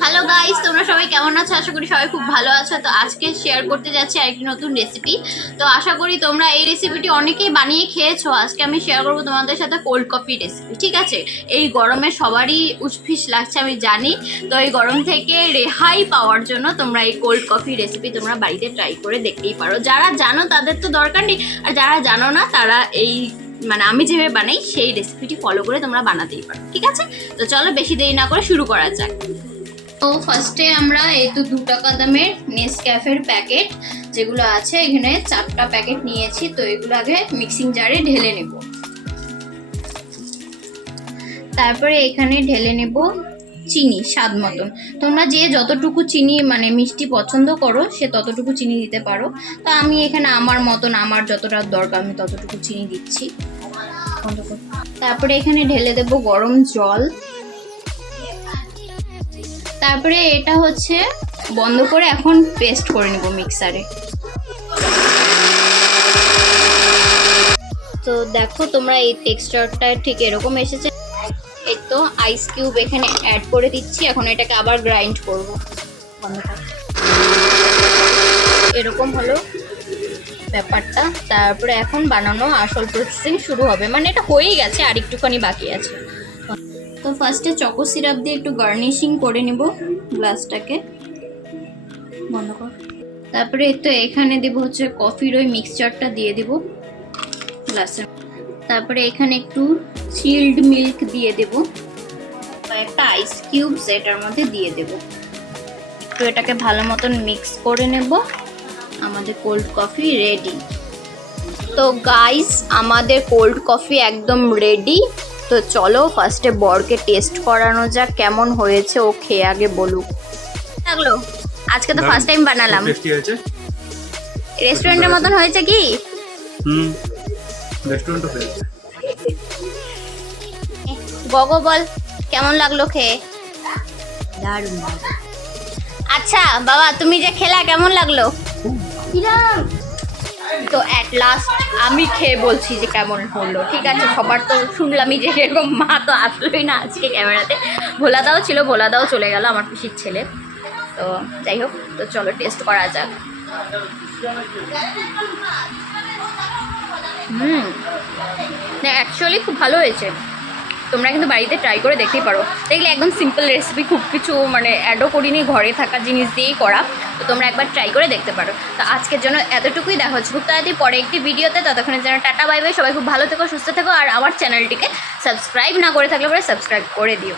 Hello guys, তোমরা সবাই কেমন আছো? আশা করি সবাই খুব ভালো আছো। তো আজকে শেয়ার করতে যাচ্ছি আরেকটি নতুন রেসিপি। তো আশা করি তোমরা এই রেসিপিটি অনেকেই বানিয়ে খেয়েছো। আজকে আমি শেয়ার করবো তোমাদের সাথে কোল্ড কফি রেসিপি, ঠিক আছে? এই গরমে সবারই উষ্ফিস লাগছে আমি জানি। তো এই গরম থেকে রেহাই পাওয়ার জন্য তোমরা এই কোল্ড কফি রেসিপি তোমরা বাড়িতে ট্রাই করে দেখতেই পারো। যারা জানো তাদের তো দরকার নেই, আর যারা জানো না তারা এই আমি যেভাবে বানাই সেই রেসিপিটি ফলো করে তোমরা বানাতেই পারো, ঠিক আছে? তো চলো বেশি দেরি না করে শুরু করা যাক। তো ফার্স্টে আমরা এই তো 2 টাকা দামের নেসক্যাফের প্যাকেট যেগুলো আছে, এখানে 4টা প্যাকেট নিয়েছি। তো এগুলো আগে মিক্সিং জারে ঢেলে নেব। তারপরে এখানে ঢেলে নেব চিনি স্বাদ মতন। তোমরা যে যতটুকু চিনি মিষ্টি পছন্দ করো সে ততটুকু চিনি দিতে পারো। তো আমি এখানে আমার মতন, আমার যতটা দরকার আমি ততটুকু চিনি দিচ্ছি। তারপরে এখানে ঢেলে দেব গরম জল। তারপরে এটা হচ্ছে বন্ধ করে এখন পেস্ট করে নেব মিক্সারে। তো দেখো তোমরা এই টেক্সচারটা ঠিক এরকম এসেছে। এই তো আইস কিউব এখানে অ্যাড করে দিচ্ছি। এখন এটাকে আবার গ্রাইন্ড করব। এরকম হলো ব্যাপারটা। তারপরে এখন বানানো আসল প্রসেসিং শুরু হবে। এটা হয়েই গেছে, আর একটুখানি বাকি আছে। তো ফার্স্টে চকো সিরাপ দিয়ে একটু গার্নিশিং করে নেব গ্লাসটাকে। বন্ধ কর। তারপরে এই তো এখানে দেব হচ্ছে কফির ওই মিক্সচারটা দিয়ে দেব গ্লাসে। তারপরে এখানে একটু চিল্ড মিল্ক দিয়ে দেব, একটা আইস কিউবস এটার মধ্যে দিয়ে দেব। একটু এটাকে ভালো মতন মিক্স করে নেব। আমাদের কোল্ড কফি রেডি। তো গাইস, আমাদের কোল্ড কফি একদম রেডি। তো চলো ফার্স্টে বরকে টেস্ট করানো যাক কেমন হয়েছে, ও খেয়ে আগে বলুক। লাগলো? আজকে তো ফার্স্ট টাইম বানালাম। রেস্টুরেন্টের মতন হয়েছে কি? রেস্টুরেন্ট হয়েছে। গগো বল কেমন লাগলো খেয়ে? দারুণ। আচ্ছা বাবা, তুমি যে খেলা কেমন লাগলো? তো অ্যাট লাস্ট আমি খেয়ে বলছি যে কেমন হলো, ঠিক আছে? সবার তো শুনলামই যে এরকম। মা তো আসলোই না আজকে ক্যামেরাতে। ভোলাদাও ছিল, ভোলাদাও চলে গেল, আমার পিসির ছেলে। তো যাই হোক, তো চলো টেস্ট করা যাক। অ্যাকচুয়ালি খুব ভালো হয়েছে। তোমরা কিন্তু বাড়িতে ট্রাই করে দেখতেই পারো। দেখলে একদম সিম্পল রেসিপি, খুব কিছু অ্যাডও করিনি, ঘরে থাকা জিনিস দিয়েই করা। তো তোমরা একবার ট্রাই করে দেখতে পারো। তো আজকের জন্য এতটুকুই। দেখা হচ্ছে খুব তাড়াতাড়ি পরে একটি ভিডিওতে। ততক্ষণের জন্য টাটা বাই বাই। সবাই খুব ভালো থেকো, সুস্থ থেকো। আর আমার চ্যানেলটিকে সাবস্ক্রাইব না করে থাকলে পরে সাবস্ক্রাইব করে দিও।